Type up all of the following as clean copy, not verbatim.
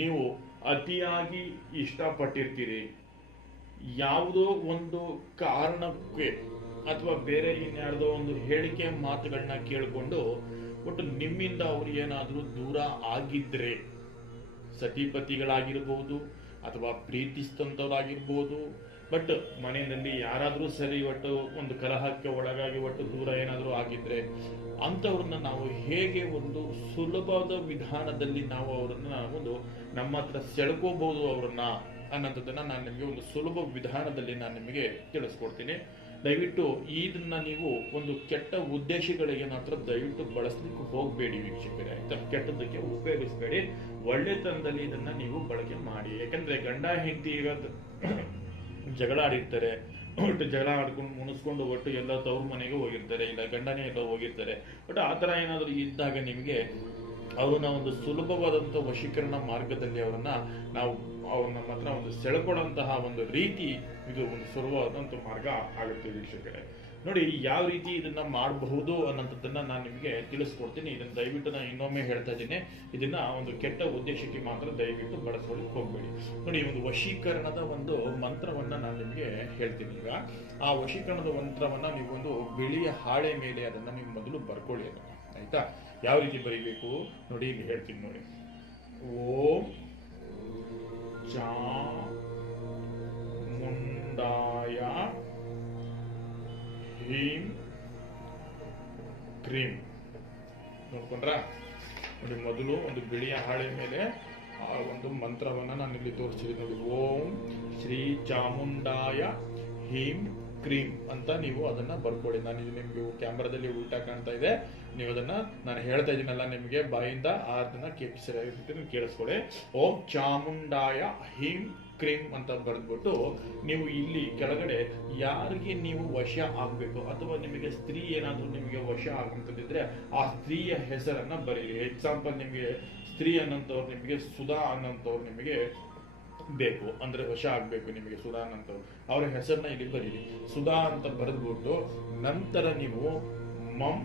ನೀವು ಅತಿಯಾಗಿ ಇಷ್ಟಪಟ್ಟಿರ್ತೀರಿ, ಯಾವುದೋ ಒಂದು ಕಾರಣಕ್ಕೆ ಅಥವಾ ಬೇರೆ ಇನ್ಯಾರ್ದೋ ಒಂದು ಹೇಳಿಕೆ ಮಾತುಗಳನ್ನ ಕೇಳಿಕೊಂಡು ಒಟ್ಟು ನಿಮ್ಮಿಂದ ಅವ್ರು ಏನಾದರೂ ದೂರ ಆಗಿದ್ರೆ, ಸತಿಪತಿಗಳಾಗಿರ್ಬೋದು ಅಥವಾ ಪ್ರೀತಿಸ್ತಂಥವ್ರಾಗಿರ್ಬೋದು, ಬಟ್ ಮನೆಯಲ್ಲಿ ಯಾರಾದರೂ ಸರಿ ಒಟ್ಟು ಒಂದು ಕಲಹಕ್ಕೆ ಒಳಗಾಗಿ ಒಟ್ಟು ದೂರ ಏನಾದರೂ ಆಗಿದ್ರೆ ಅಂಥವ್ರನ್ನ ನಾವು ಹೇಗೆ ಒಂದು ಸುಲಭದ ವಿಧಾನದಲ್ಲಿ ನಾವು ಅವರನ್ನ ಒಂದು ನಮ್ಮ ಹತ್ರ ಸೆಳ್ಕೋಬಹುದು ಅವರನ್ನ ಅನ್ನೋದನ್ನ ನಾನು ನಿಮಗೆ ಒಂದು ಸುಲಭ ವಿಧಾನದಲ್ಲಿ ನಾನು ನಿಮಗೆ ತಿಳಿಸ್ಕೊಡ್ತೀನಿ. ದಯವಿಟ್ಟು ಇದನ್ನ ನೀವು ಒಂದು ಕೆಟ್ಟ ಉದ್ದೇಶಗಳಿಗೆ ಮಾತ್ರ ದಯವಿಟ್ಟು ಬಳಸಲಿಕ್ಕೆ ಹೋಗಬೇಡಿ ವೀಕ್ಷಕರೇ, ಆಯ್ತಾ? ಕೆಟ್ಟದಕ್ಕೆ ಉಪಯೋಗಿಸಬೇಡಿ, ಒಳ್ಳೆತನದಲ್ಲಿ ಇದನ್ನ ನೀವು ಬಳಕೆ ಮಾಡಿ. ಯಾಕಂದ್ರೆ ಗಂಡ ಹೆಂಡತಿ ಇರೋದು ಜಗಳ ಆಡಿರ್ತಾರೆ, ಒಟ್ಟು ಜಗಳ ಆಡ್ಕೊಂಡು ಮುನಿಸ್ಕೊಂಡು ಒಟ್ಟು ಎಲ್ಲ ತವ್ರ ಮನೆಗೆ ಹೋಗಿರ್ತಾರೆ, ಇಲ್ಲ ಗಂಡನೇ ಎಲ್ಲ ಹೋಗಿರ್ತಾರೆ. ಬಟ್ ಆ ತರ ಏನಾದ್ರು ಇದ್ದಾಗ ನಿಮಗೆ ಅವ್ರನ್ನ ಒಂದು ಸುಲಭವಾದಂತ ವಶೀಕರಣ ಮಾರ್ಗದಲ್ಲಿ ನಾವು ನಮ್ಮ ಹತ್ರ ಒಂದು ಸೆಳ್ಕೊಳ್ಳುವಂತಹ ಒಂದು ರೀತಿ ಇದು ಒಂದು ಸುಲಭವಾದಂತ ಮಾರ್ಗ ಆಗುತ್ತೆ ವೀಕ್ಷಕರೇ. ನೋಡಿ ಯಾವ ರೀತಿ ಇದನ್ನ ಮಾಡಬಹುದು ಅನ್ನೋದನ್ನ ನಾನು ನಿಮಗೆ ತಿಳಿಸ್ಕೊಡ್ತೀನಿ. ಇದನ್ನ ದಯವಿಟ್ಟು ನಾನು ಇನ್ನೊಮ್ಮೆ ಹೇಳ್ತಾ ಇದ್ದೀನಿ, ಇದನ್ನ ಒಂದು ಕೆಟ್ಟ ಉದ್ದೇಶಕ್ಕೆ ಮಾತ್ರ ದಯವಿಟ್ಟು ಬಳಸ್ಕೊಳ್ಳಿಕ್ಕೆ ಹೋಗ್ಬೇಡಿ. ನೋಡಿ, ಒಂದು ವಶೀಕರಣದ ಒಂದು ಮಂತ್ರವನ್ನ ನಾನು ನಿಮಗೆ ಹೇಳ್ತೀನಿ. ಈಗ ಆ ವಶೀಕರಣದ ಮಂತ್ರವನ್ನ ನೀವು ಒಂದು ಬಿಳಿಯ ಹಾಳೆ ಮೇಲೆ ಅದನ್ನ ನೀವು ಮೊದಲು ಬರ್ಕೊಳ್ಳಿ, ಆಯ್ತಾ? ಯಾವ ರೀತಿ ಬರೀಬೇಕು ನೋಡಿ, ಇಲ್ಲಿ ಹೇಳ್ತೀನಿ ನೋಡಿ. ಓಂ ಚಾಮುಂಡಾಯ ಹೀಂ ಕ್ರೀಂ. ನೋಡ್ಕೊಂಡ್ರ? ನೋಡಿ, ಮೊದಲು ಒಂದು ಬಿಳಿಯ ಹಾಳೆ ಮೇಲೆ ಆ ಒಂದು ಮಂತ್ರವನ್ನ ನಾನು ಇಲ್ಲಿ ತೋರಿಸಿದ್ದೀನಿ ನೋಡಿ. ಓಂ ಶ್ರೀ ಚಾಮುಂಡಾಯ ಹೀಂ ಕ್ರೀಮ್ ಅಂತ ನೀವು ಅದನ್ನ ಬರ್ಕೊಳ್ಳಿ. ನಾನು ಇದು ನಿಮ್ಗೆ ಕ್ಯಾಮ್ರಾದಲ್ಲಿ ಉಲ್ಟಾ ಕಾಣ್ತಾ ಇದೆ, ನೀವು ಅದನ್ನ ನಾನು ಹೇಳ್ತಾ ಇದ್ದೀನಲ್ಲ ನಿಮಗೆ ಬಾಯಿಂದ ಅದನ್ನ ಕೇಳಿಸ್ಕೊಳ್ಳಿ. ಓಂ ಚಾಮುಂಡಾಯ ಹೀಂ ಕ್ರೀಮ್ ಅಂತ ಬರೆದ್ಬಿಟ್ಟು ನೀವು ಇಲ್ಲಿ ಕೆಳಗಡೆ ಯಾರಿಗೆ ನೀವು ವಶ ಆಗ್ಬೇಕು ಅಥವಾ ನಿಮಗೆ ಸ್ತ್ರೀ ಏನಾದ್ರೂ ನಿಮಗೆ ವಶ ಆಗುವಂತದಿದ್ರೆ ಆ ಸ್ತ್ರೀಯ ಹೆಸರನ್ನ ಬರೀರಿ. ಎಕ್ಸಾಂಪಲ್, ನಿಮಗೆ ಸ್ತ್ರೀ ಅನ್ನೋಂಥವ್ರು ನಿಮಗೆ ಸುಧಾ ಅನ್ನೋಂಥವ್ರು ನಿಮಗೆ ಬೇಕು ಅಂದ್ರೆ ವಶ ಆಗ್ಬೇಕು ನಿಮಗೆ ಸುಧಾ ಅನ್ನೋಂಥವ್ರು, ಅವರ ಹೆಸರನ್ನ ಇಲ್ಲಿ ಬರೀರಿ. ಸುಧಾ ಅಂತ ಬರೆದ್ಬಿಟ್ಟು ನಂತರ ನೀವು ಮಂ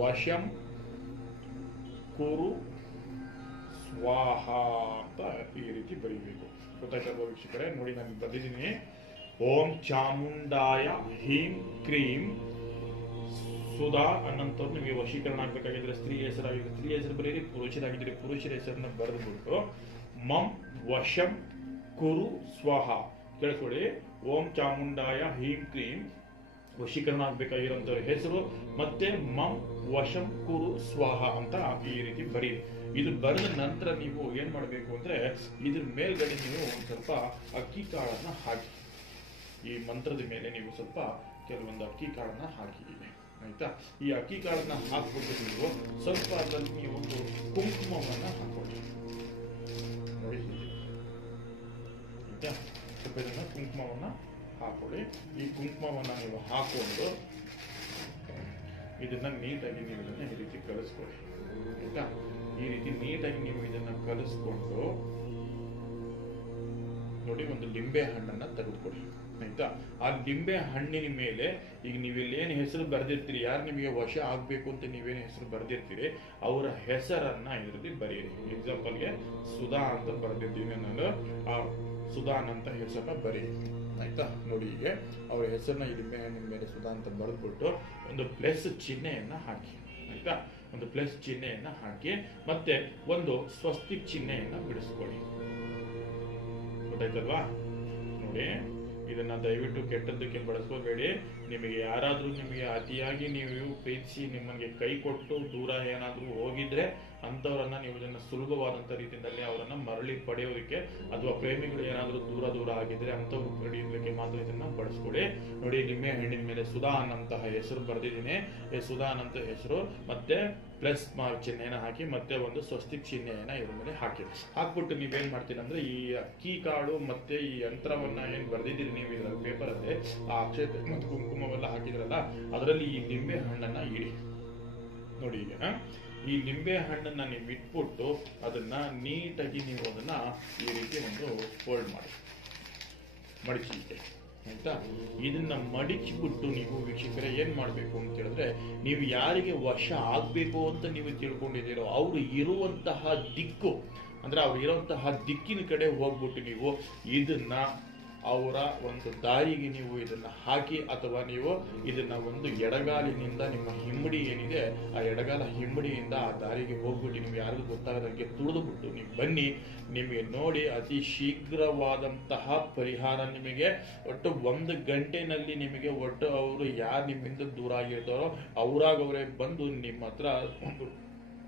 ವಶಂ ಕುರು ಸ್ವಾಹ ಅಂತ ಈ ರೀತಿ ಬರೀಬೇಕು. ಗೊತ್ತಾಯ್ತಲ್ವ ವೀಕ್ಷಕರೇ? ನೋಡಿ, ನಾನು ಬರೆದಿದ್ದೀನಿ. ಓಂ ಚಾಮುಂಡಾಯ ಹೀಂ ಕ್ರೀಂ ಸುಧಾ ಅನ್ನಂಥವ್ರು ನಿಮಗೆ ವಶೀಕರಣ ಆಗ್ಬೇಕಾಗಿದ್ರೆ ಸ್ತ್ರೀ ಹೆಸರಾಗಿದ್ರೆ ಸ್ತ್ರೀ ಹೆಸರು ಬರೀರಿ, ಪುರುಷರಾಗಿದ್ರೆ ಪುರುಷರ ಹೆಸರನ್ನ ಬರೆದ್ಬಿಟ್ಟು ಮಂ ವಶಂ ಕುರು ಸ್ವಾಹ ಕೇಳಿಸ್ಕೊಳ್ಳಿ. ಓಂ ಚಾಮುಂಡಾಯ ಹೀಂ ಕ್ರೀಂ ವಶೀಕರಣ ಆಗ್ಬೇಕಾಗಿರೋಂಥ ಹೆಸರು ಮತ್ತೆ ಮಂ ವಶಂ ಕುರು ಸ್ವಾಹ ಅಂತ ಈ ರೀತಿ ಬರೀರಿ. ಇದು ಬರೆದ ನಂತರ ನೀವು ಏನ್ ಮಾಡಬೇಕು ಅಂದ್ರೆ ಇದ್ರ ಮೇಲ್ಗಡೆ ನೀವು ಒಂದು ಸ್ವಲ್ಪ ಅಕ್ಕಿ ಕಾಳನ್ನ ಹಾಕಿ, ಈ ಮಂತ್ರದ ಮೇಲೆ ನೀವು ಸ್ವಲ್ಪ ಕೆಲವೊಂದು ಅಕ್ಕಿ ಕಾಳನ್ನ ಹಾಕಿದ್ದೀವಿ, ಆಯ್ತಾ? ಈ ಅಕ್ಕಿ ಕಾಳನ್ನ ಹಾಕ್ಬಿಟ್ಟು ನೀವು ಸ್ವಲ್ಪ ಅದರಲ್ಲಿ ನೀವು ಒಂದು ಕುಂಕುಮವನ್ನ ಹಾಕೊಳ್ಳಿ ನೋಡಿ, ಆಯ್ತಾ? ಸ್ವಲ್ಪ ಇದನ್ನ ಕುಂಕುಮವನ್ನ ಹಾಕೊಳ್ಳಿ. ಈ ಕುಂಕುಮವನ್ನ ನೀವು ಹಾಕೊಂಡು ಇದನ್ನ ನೀಟಾಗಿ ನೀವು ಇದನ್ನ ಈ ರೀತಿ ಕಲಿಸ್ಕೊಳ್ಳಿ, ಆಯ್ತಾ? ಈ ರೀತಿ ನೀಟಾಗಿ ನೀವು ಇದನ್ನ ಕಲಿಸ್ಕೊಂಡು ನೋಡಿ ಒಂದು ಲಿಂಬೆ ಹಣ್ಣನ್ನ ತೆಗೆದುಕೊಳ್ಳಿ, ಆಯ್ತಾ? ಆ ಲಿಂಬೆ ಹಣ್ಣಿನ ಮೇಲೆ ಈಗ ನೀವಿಲ್ಲಿ ಏನು ಹೆಸರು ಬರೆದಿರ್ತೀರಿ, ಯಾರು ನಿಮಗೆ ವಶ ಆಗ್ಬೇಕು ಅಂತ ನೀವೇನು ಹೆಸರು ಬರೆದಿರ್ತೀರಿ ಅವರ ಹೆಸರನ್ನ ಇದರಲ್ಲಿ ಬರೀರಿ. ಎಕ್ಸಾಂಪಲ್ಗೆ ಸುಧಾ ಅಂತ ಬರೆದಿರ್ತೀನಿ ನಾನು, ಆ ಸುಧಾನ್ ಅಂತ ಹೆಸರನ್ನ ಬರೀರಿ, ಆಯ್ತಾ? ನೋಡಿ, ಹೀಗೆ ಅವರ ಹೆಸರನ್ನ ಈ ಲಿಂಬೆ ಹಣ್ಣಿನ ಮೇಲೆ ಸುಧಾ ಅಂತ ಬರೆದ್ಬಿಟ್ಟು ಒಂದು ಪ್ಲಸ್ ಚಿಹ್ನೆಯನ್ನ ಹಾಕಿ, ಆಯ್ತಾ? ಒಂದು ಪ್ಲಸ್ ಚಿಹ್ನೆಯನ್ನ ಹಾಕಿ ಮತ್ತೆ ಒಂದು ಸ್ವಸ್ತಿಕ್ ಚಿಹ್ನೆಯನ್ನ ಬಿಡಿಸ್ಕೊಳ್ಳಿ. ಗೊತ್ತಾಯ್ತಲ್ವಾ? ನೋಡಿ, ಇದನ್ನ ದಯವಿಟ್ಟು ಕೆಟ್ಟದ್ದಕ್ಕೆ ಬಳಸ್ಕೋಬೇಡಿ. ನಿಮಗೆ ಯಾರಾದ್ರೂ ನಿಮಗೆ ಅತಿಯಾಗಿ ನೀವು ಪ್ರೀತಿಸಿ ನಿಮಗೆ ಕೈ ಕೊಟ್ಟು ದೂರ ಏನಾದ್ರೂ ಹೋಗಿದ್ರೆ ಅಂತವರನ್ನ ನೀವು ಇದನ್ನ ಸುಲಭವಾದಂತ ರೀತಿಯಲ್ಲಿ ಅವರನ್ನ ಮರಳಿ ಪಡೆಯೋದಕ್ಕೆ ಅಥವಾ ಪ್ರೇಮಿಗಳು ಏನಾದ್ರೂ ದೂರ ಆಗಿದ್ರೆ ಅಂತವ್ರು ಪಡೆಯೋದಕ್ಕೆ ಮಾತ್ರ ಇದನ್ನ ಬಳಸ್ಕೊಳ್ಳಿ. ನೋಡಿ, ನಿಮ್ಮೆ ಹಣ್ಣಿನ ಮೇಲೆ ಸುಧಾ ಅನ್ನಂತಹ ಹೆಸರು ಬರೆದಿದ್ದೀನಿ. ಸುಧಾ ಅನ್ನಂತ ಹೆಸರು ಮತ್ತೆ ಪ್ಲಸ್ ಚಿಹ್ನೆಯನ್ನ ಹಾಕಿ ಮತ್ತೆ ಒಂದು ಸ್ವಸ್ತಿಕ್ ಚಿಹ್ನೆಯನ್ನ ಇದ್ರ ಮೇಲೆ ಹಾಕ್ಬಿಟ್ಟು ನೀವೇನ್ ಮಾಡ್ತೀರಿ ಅಂದ್ರೆ ಈ ಅಕ್ಕಿ ಕಾಳು ಮತ್ತೆ ಈ ಯಂತ್ರವನ್ನ ಏನ್ ಬರ್ದಿದ್ದೀರಿ ನೀವು ಇದರ ಪೇಪರ್ ಅಲ್ಲಿ ಆ ಅಕ್ಷತೆ ಮತ್ತು ಕುಂಕುಮವೆಲ್ಲ ಹಾಕಿದ್ರಲ್ಲ ಅದರಲ್ಲಿ ಈ ನಿಂಬೆ ಹಣ್ಣನ್ನ ಇಡಿ. ನೋಡಿ, ಈಗ ಈ ನಿಂಬೆ ಹಣ್ಣನ್ನ ನೀವು ಇಟ್ಬಿಟ್ಟು ಅದನ್ನ ನೀಟಾಗಿ ನೀವು ಅದನ್ನ ಈ ರೀತಿ ಒಂದು ಫೋಲ್ಡ್ ಮಾಡಿ ಮಡಚಿ ಆಯ್ತಾ. ಇದನ್ನ ಮಡಿಚಿಬಿಟ್ಟು ನೀವು ವೀಕ್ಷಕರೇ ಏನ್ ಮಾಡ್ಬೇಕು ಅಂತ ಹೇಳಿದ್ರೆ, ನೀವು ಯಾರಿಗೆ ವಶ ಆಗ್ಬೇಕು ಅಂತ ನೀವು ತಿಳ್ಕೊಂಡಿದ್ದೀರೋ ಅವರು ಇರುವಂತಹ ದಿಕ್ಕು ಅಂದ್ರೆ ಅವ್ರು ಇರುವಂತಹ ದಿಕ್ಕಿನ ಕಡೆ ಹೋಗ್ಬಿಟ್ಟು ನೀವು ಇದನ್ನ ಅವರ ಒಂದು ದಾರಿಗೆ ನೀವು ಇದನ್ನ ಹಾಕಿ, ಅಥವಾ ನೀವು ಇದನ್ನ ಒಂದು ಎಡಗಾಲಿನಿಂದ ನಿಮ್ಮ ಹಿಮ್ಮಡಿ ಏನಿದೆ ಆ ಎಡಗಾಲ ಹಿಮ್ಮಡಿಯಿಂದ ಆ ದಾರಿಗೆ ಹೋಗ್ಬಿಟ್ಟು ನೀವು ಯಾರಿಗೂ ಗೊತ್ತಾಗದಂಗೆ ತುಳಿದುಬಿಟ್ಟು ನೀವು ಬನ್ನಿ. ನಿಮಗೆ ನೋಡಿ ಅತಿ ಶೀಘ್ರವಾದಂತಹ ಪರಿಹಾರ ನಿಮಗೆ ಒಟ್ಟು 1 ಗಂಟೆನಲ್ಲಿ ನಿಮಗೆ ಒಟ್ಟು ಅವರು ಯಾರು ನಿಮ್ಮಿಂದ ದೂರ ಆಗಿರ್ತಾರೋ ಅವರಾಗವರೇ ಬಂದು ನಿಮ್ಮ ಹತ್ರ ಒಂದು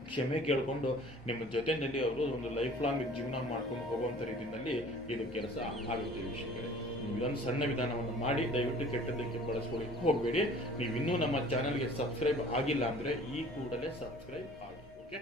ಕ್ಷಮೆ ಕೇಳಿಕೊಂಡು ನಿಮ್ಮ ಜೊತೆಯಲ್ಲಿ ಅವರು ಒಂದು ಲೈಫ್ ಲಾಂಗ್ ಜೀವನ ಮಾಡ್ಕೊಂಡು ಹೋಗುವಂಥ ರೀತಿಯಲ್ಲಿ ಇದು ಕೆಲಸ ಆಗುತ್ತೆ ವೀಕ್ಷಕರೇ. ನೀವು ಇದೊಂದು ಸಣ್ಣ ವಿಧಾನವನ್ನು ಮಾಡಿ ದಯವಿಟ್ಟು ಕೆಟ್ಟದ್ದಕ್ಕೆ ಬಳಸ್ಕೊಳ್ಳಿ ಹೋಗಬೇಡಿ. ನೀವು ಇನ್ನೂ ನಮ್ಮ ಚಾನಲ್ಗೆ ಸಬ್ಸ್ಕ್ರೈಬ್ ಆಗಿಲ್ಲ ಅಂದರೆ ಈ ಕೂಡಲೇ ಸಬ್ಸ್ಕ್ರೈಬ್ ಆಗಿ. ಓಕೆ.